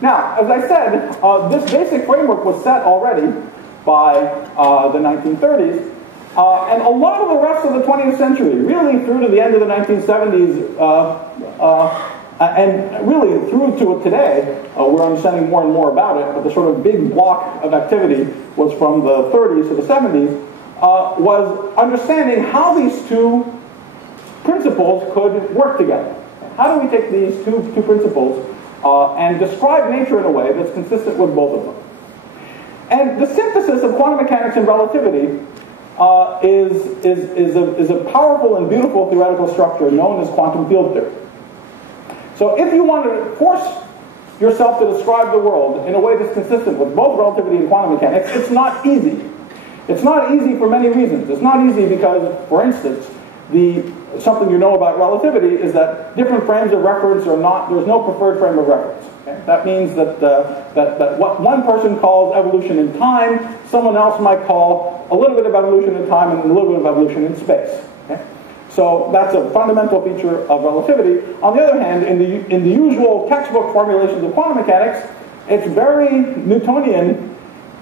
Now, as I said, this basic framework was set already by the 1930s, and a lot of the rest of the 20th century, really through to the end of the 1970s, and really through to today, we're understanding more and more about it, but the sort of big block of activity was from the 30s to the 70s, was understanding how these two principles could work together. How do we take these two principles and describe nature in a way that's consistent with both of them? And the synthesis of quantum mechanics and relativity is a powerful and beautiful theoretical structure known as quantum field theory. So if you want to force yourself to describe the world in a way that's consistent with both relativity and quantum mechanics, it's not easy. It's not easy for many reasons. It's not easy because, for instance, something you know about relativity is that different frames of reference are not, there's no preferred frame of reference. Okay? That means that what one person calls evolution in time, someone else might call a little bit of evolution in time and a little bit of evolution in space. Okay? So that's a fundamental feature of relativity. On the other hand, in the usual textbook formulations of quantum mechanics, it's very Newtonian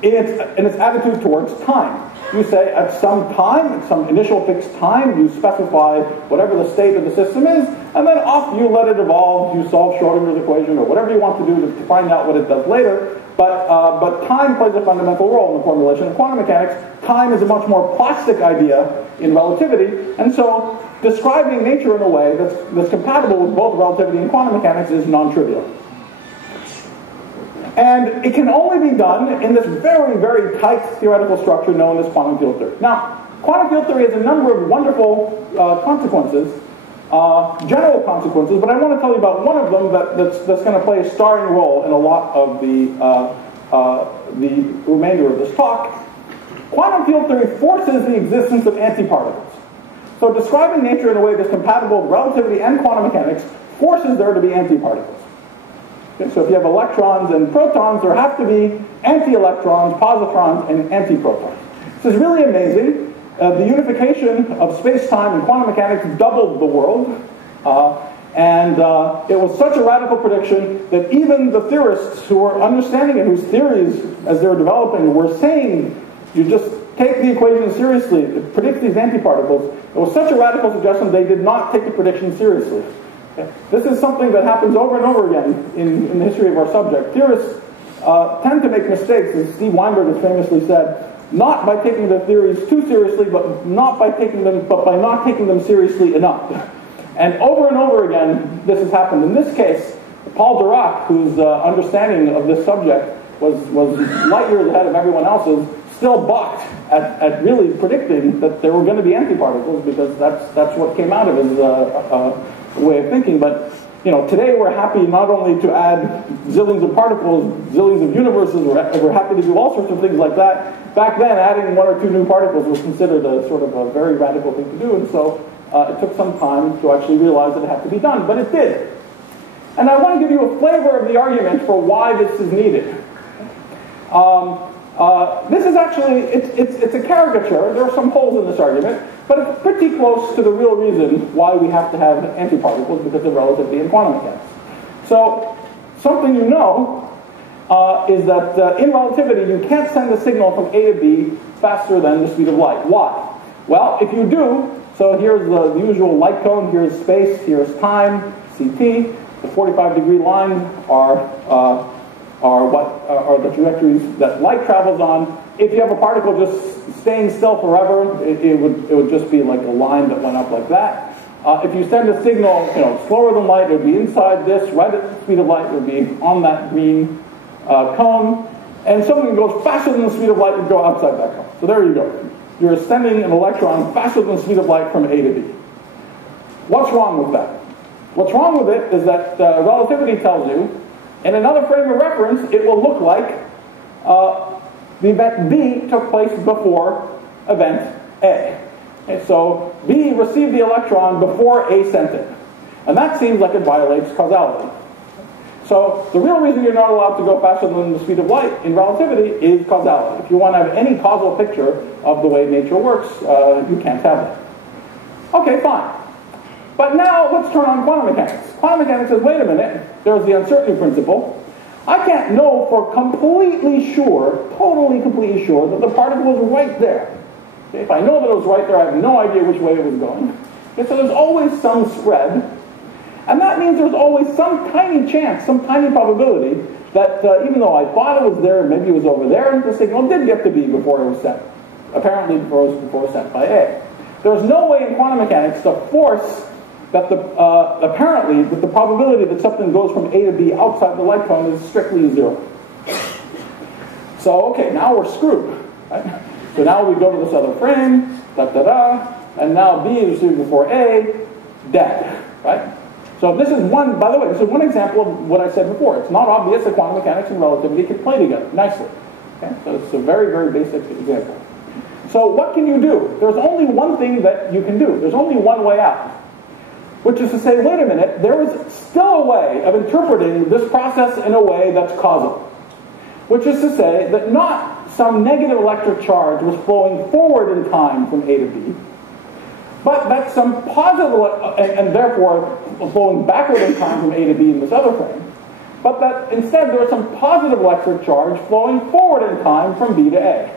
in its attitude towards time. You say at some time, at some initial fixed time, you specify whatever the state of the system is, and then off you let it evolve, you solve Schrodinger's equation, or whatever you want to do to find out what it does later. But time plays a fundamental role in the formulation of quantum mechanics. Time is a much more plastic idea in relativity, and so describing nature in a way that's compatible with both relativity and quantum mechanics is non-trivial. And it can only be done in this very, very tight theoretical structure known as quantum field theory. Now, quantum field theory has a number of wonderful consequences, general consequences, but I want to tell you about one of them that's going to play a starring role in a lot of the remainder of this talk. Quantum field theory forces the existence of antiparticles. So describing nature in a way that's compatible with relativity and quantum mechanics forces there to be antiparticles. Okay, so if you have electrons and protons, there have to be anti-electrons, positrons, and anti-protons. This is really amazing. The unification of space-time and quantum mechanics doubled the world. And it was such a radical prediction that even the theorists who were understanding it, whose theories, as they were developing, were saying, you just take the equation seriously, it predicts these antiparticles. It was such a radical suggestion, they did not take the prediction seriously. This is something that happens over and over again in the history of our subject. Theorists tend to make mistakes, as Steve Weinberg has famously said, not by taking their theories too seriously, but by not taking them seriously enough. And over again, this has happened. In this case, Paul Dirac, whose understanding of this subject was light years ahead of everyone else's, still balked at really predicting that there were going to be antiparticles, because that's what came out of his way of thinking. But today we're happy not only to add zillions of particles, zillions of universes, we're happy to do all sorts of things like that. Back then, adding one or two new particles was considered a sort of a very radical thing to do, and so it took some time to actually realize that it had to be done, but it did. And I want to give you a flavor of the argument for why this is needed. This is actually, it's a caricature. There are some holes in this argument, but it's pretty close to the real reason why we have to have antiparticles, because of relativity and quantum mechanics. So, something you know is that in relativity, you can't send a signal from A to B faster than the speed of light. Why? Well, if you do, so here's the usual light cone, here's space, here's time, ct. The 45-degree lines are the trajectories that light travels on. If you have a particle just staying still forever, it would just be like a line that went up like that. If you send a signal, slower than light, it would be inside this. Right at the speed of light, it would be on that green cone. And something that goes faster than the speed of light would go outside that cone. So there you go. You're sending an electron faster than the speed of light from A to B. What's wrong with that? What's wrong with it is that relativity tells you, in another frame of reference, it will look like the event B took place before event A. Okay, so B received the electron before A sent it. And that seems like it violates causality. So the real reason you're not allowed to go faster than the speed of light in relativity is causality. If you want to have any causal picture of the way nature works, you can't have that. Okay, fine. But now let's turn on quantum mechanics. Quantum mechanics says, wait a minute, there's the uncertainty principle. I can't know for completely sure, totally completely sure, that the particle was right there. Okay? If I know that it was right there, I have no idea which way it was going. Okay? So there's always some spread. And that means there's always some tiny chance, some tiny probability that even though I thought it was there, maybe it was over there, the signal did get to B before it was sent. Apparently before it was sent by A. There's no way in quantum mechanics to force that apparently that the probability that something goes from A to B outside the light cone is strictly 0. So okay, now we're screwed. Right? So now we go to this other frame, and now B is received before A, dead. Right? So this is one, by the way, this is one example of what I said before. It's not obvious that quantum mechanics and relativity can play together nicely. Okay? So it's a very, very basic example. So what can you do? There's only one thing that you can do. There's only one way out. Which is to say, wait a minute, there is still a way of interpreting this process in a way that's causal. Which is to say that not some negative electric charge was flowing forward in time from A to B, but that some positive, and therefore flowing backward in time from A to B in this other frame, but that instead there is some positive electric charge flowing forward in time from B to A.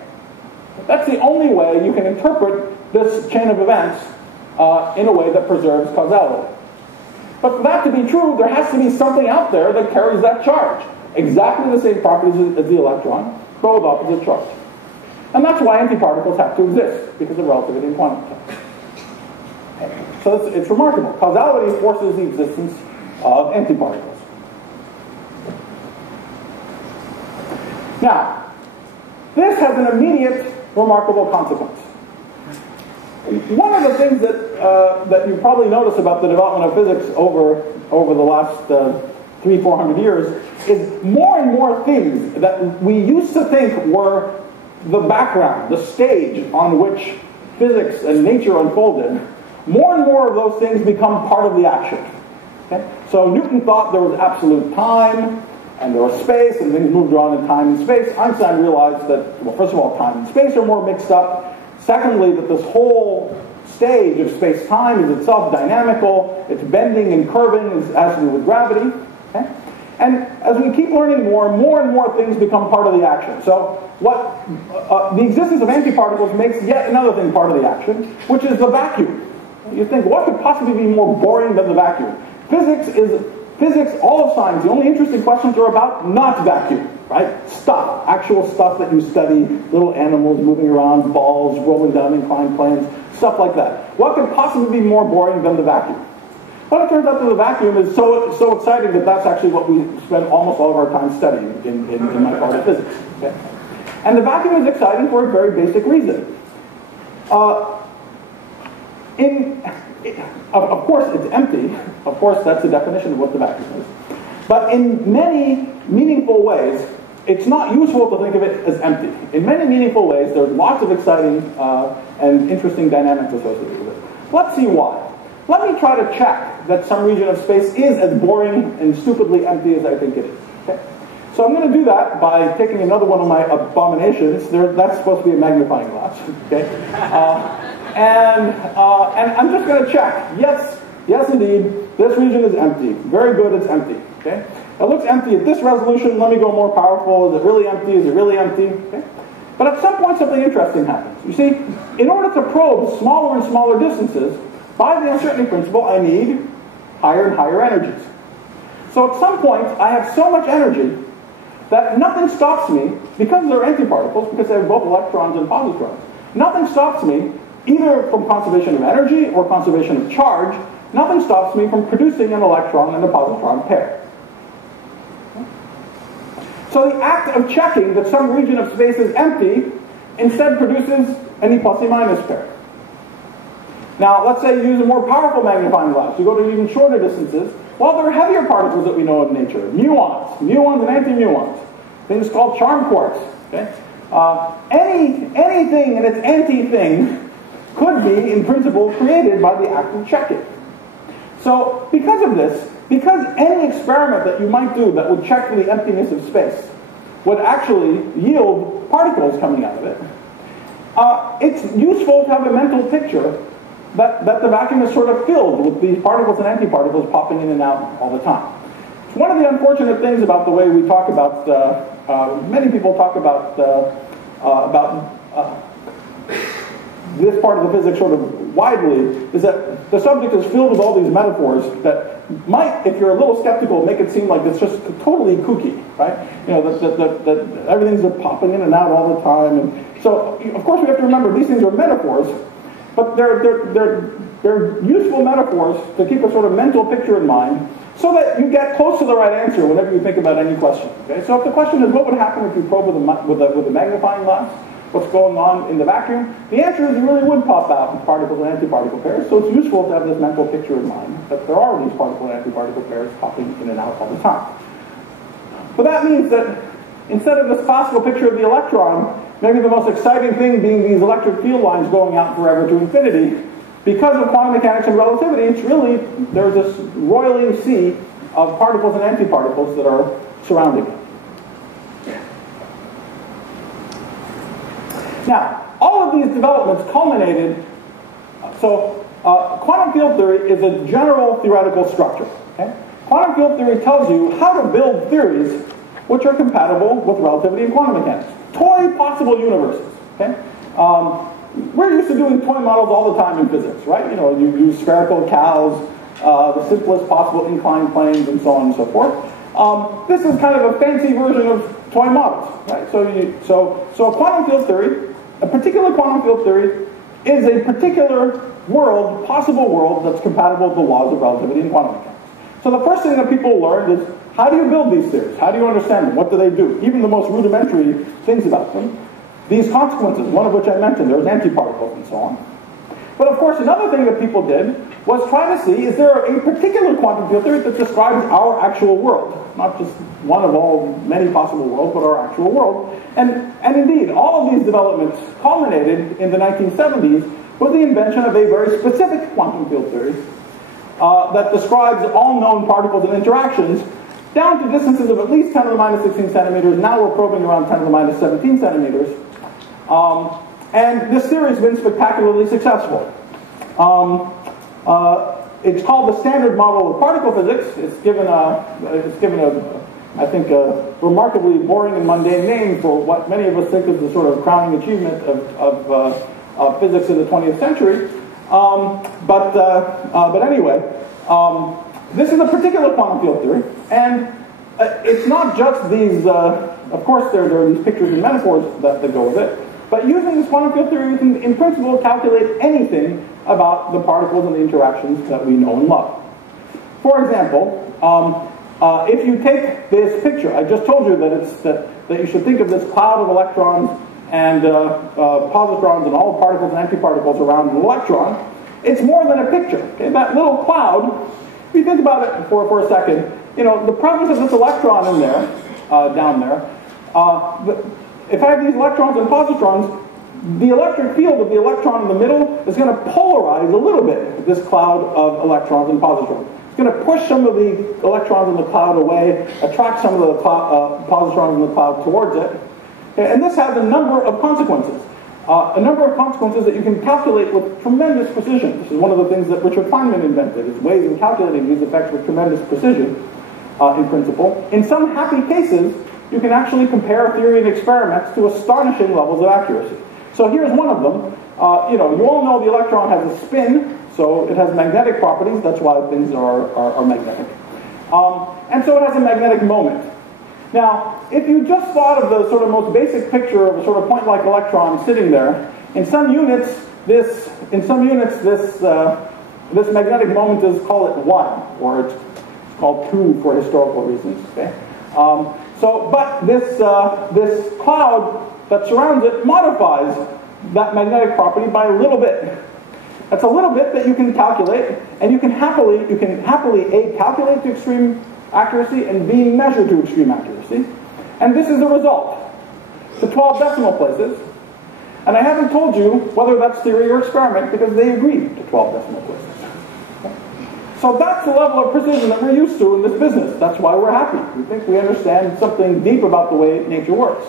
That's the only way you can interpret this chain of events in a way that preserves causality. But for that to be true, there has to be something out there that carries that charge. Exactly the same properties as the electron, but with opposite charge. And that's why antiparticles have to exist, because of relativity in quantum mechanics. So it's remarkable. Causality forces the existence of antiparticles. Now, this has an immediate, remarkable consequence. One of the things that you probably notice about the development of physics over the last 300-400 years is more and more things that we used to think were the background, the stage on which physics and nature unfolded. More and more of those things become part of the action. Okay? So Newton thought there was absolute time, and there was space, and things moved around in time and space. Einstein realized that, well, first of all, time and space are more mixed up. Secondly, that this whole stage of space-time is itself dynamical. It's bending and curving as to do with gravity. Okay? And as we keep learning more and more things become part of the action. So the existence of antiparticles makes yet another thing part of the action, which is the vacuum. You think, what could possibly be more boring than the vacuum? Physics, all of science, the only interesting questions are about not vacuum, right? Stuff, actual stuff that you study, little animals moving around, balls rolling down inclined planes, stuff like that. What could possibly be more boring than the vacuum? Well, it turns out that the vacuum is so exciting that that's actually what we spend almost all of our time studying in my part of physics. Okay? And the vacuum is exciting for a very basic reason. Of course, it's empty. Of course, that's the definition of what the vacuum is. But in many meaningful ways, it's not useful to think of it as empty. In many meaningful ways, there's lots of exciting and interesting dynamics associated with it. Let's see why. Let me try to check that some region of space is as boring and stupidly empty as I think it is. Okay? So I'm going to do that by taking another one of my abominations. That's supposed to be a magnifying glass. Okay? And I'm just going to check. Yes, indeed, this region is empty. Very good, it's empty. Okay? It looks empty at this resolution. Let me go more powerful. Is it really empty? Is it really empty? Okay? But at some point, something interesting happens. You see, in order to probe smaller and smaller distances, by the uncertainty principle, I need higher and higher energies. So at some point, I have so much energy that nothing stops me, because they're antiparticles, because they have both electrons and positrons, nothing stops me, either from conservation of energy or conservation of charge, nothing stops me from producing an electron and a positron pair. So the act of checking that some region of space is empty instead produces an E plus E minus pair. Now, let's say you use a more powerful magnifying glass. You go to even shorter distances. Well, there are heavier particles that we know in nature. Muons and anti-muons. Things called charm quarks. Okay? Anything and its anti-thing could be, in principle, created by the act of checking. So, because of this, because any experiment that you might do that would check for the emptiness of space would actually yield particles coming out of it, it's useful to have a mental picture that the vacuum is sort of filled with these particles and antiparticles popping in and out all the time. One of the unfortunate things about the way we talk about, many people talk about this part of the physics sort of widely, is that the subject is filled with all these metaphors that might, if you're a little skeptical, make it seem like it's just totally kooky, right? You know, that everything's just popping in and out all the time. And so, of course, we have to remember these things are metaphors, but they're useful metaphors to keep a sort of mental picture in mind so that you get close to the right answer whenever you think about any question. Okay? So if the question is, what would happen if you probe with a magnifying glass? What's going on in the vacuum? The answer is you really would pop out in particles and antiparticle pairs, so it's useful to have this mental picture in mind that there are these particle and antiparticle pairs popping in and out all the time. But that means that instead of this classical picture of the electron, maybe the most exciting thing being these electric field lines going out forever to infinity, because of quantum mechanics and relativity, it's really, there's this roiling sea of particles and antiparticles that are surrounding it. Now, all of these developments culminated, quantum field theory is a general theoretical structure. Okay? Quantum field theory tells you how to build theories which are compatible with relativity and quantum mechanics. Toy possible universes. Okay? We're used to doing toy models all the time in physics, right? You know, you use spherical cows, the simplest possible inclined planes, and so on and so forth. This is kind of a fancy version of toy models, right? So quantum field theory, a particular quantum field theory, is a particular world, possible world, that's compatible with the laws of relativity and quantum mechanics. So the first thing that people learned is, how do you build these theories? How do you understand them? What do they do? Even the most rudimentary things about them. These consequences, one of which I mentioned, there was antiparticles and so on. But of course, another thing that people did was try to see, is there a particular quantum field theory that describes our actual world? Not just one of all many possible worlds, but our actual world. And indeed, all of these developments culminated in the 1970s with the invention of a very specific quantum field theory that describes all known particles and interactions down to distances of at least 10 to the minus 16 centimeters. Now we're probing around 10 to the minus 17 centimeters. And this theory has been spectacularly successful. It's called the Standard Model of Particle Physics. It's given I think, a remarkably boring and mundane name for what many of us think is the sort of crowning achievement of physics in the 20th century. But anyway, this is a particular quantum field theory, and it's not just these. Of course, there are these pictures and metaphors that go with it. But using this quantum field theory, we can, in principle, calculate anything about the particles and the interactions that we know and love. For example, if you take this picture, I just told you that you should think of this cloud of electrons and positrons and all particles and antiparticles around an electron. It's more than a picture. Okay? That little cloud, if you think about it for a second, you know, the presence of this electron in there, down there, if I have these electrons and positrons, the electric field of the electron in the middle is going to polarize a little bit this cloud of electrons and positrons. It's going to push some of the electrons in the cloud away, attract some of the positrons in the cloud towards it. Okay, and this has a number of consequences. That you can calculate with tremendous precision. This is one of the things that Richard Feynman invented, is ways of calculating these effects with tremendous precision, in principle. In some happy cases, you can actually compare theory and experiments to astonishing levels of accuracy. So here's one of them. You all know the electron has a spin, so it has magnetic properties. That's why things are magnetic. And so it has a magnetic moment. Now, if you just thought of the sort of most basic picture of a sort of point-like electron sitting there, in some units, this magnetic moment is, call it 1, or it's called 2 for historical reasons. Okay. But this cloud that surrounds it modifies that magnetic property by a little bit. That's a little bit that you can calculate, and you can happily A, calculate to extreme accuracy, and B, measure to extreme accuracy. And this is the result, to 12 decimal places. And I haven't told you whether that's theory or experiment, because they agreed to 12 decimal places. So that's the level of precision that we're used to in this business. That's why we're happy. We think we understand something deep about the way nature works.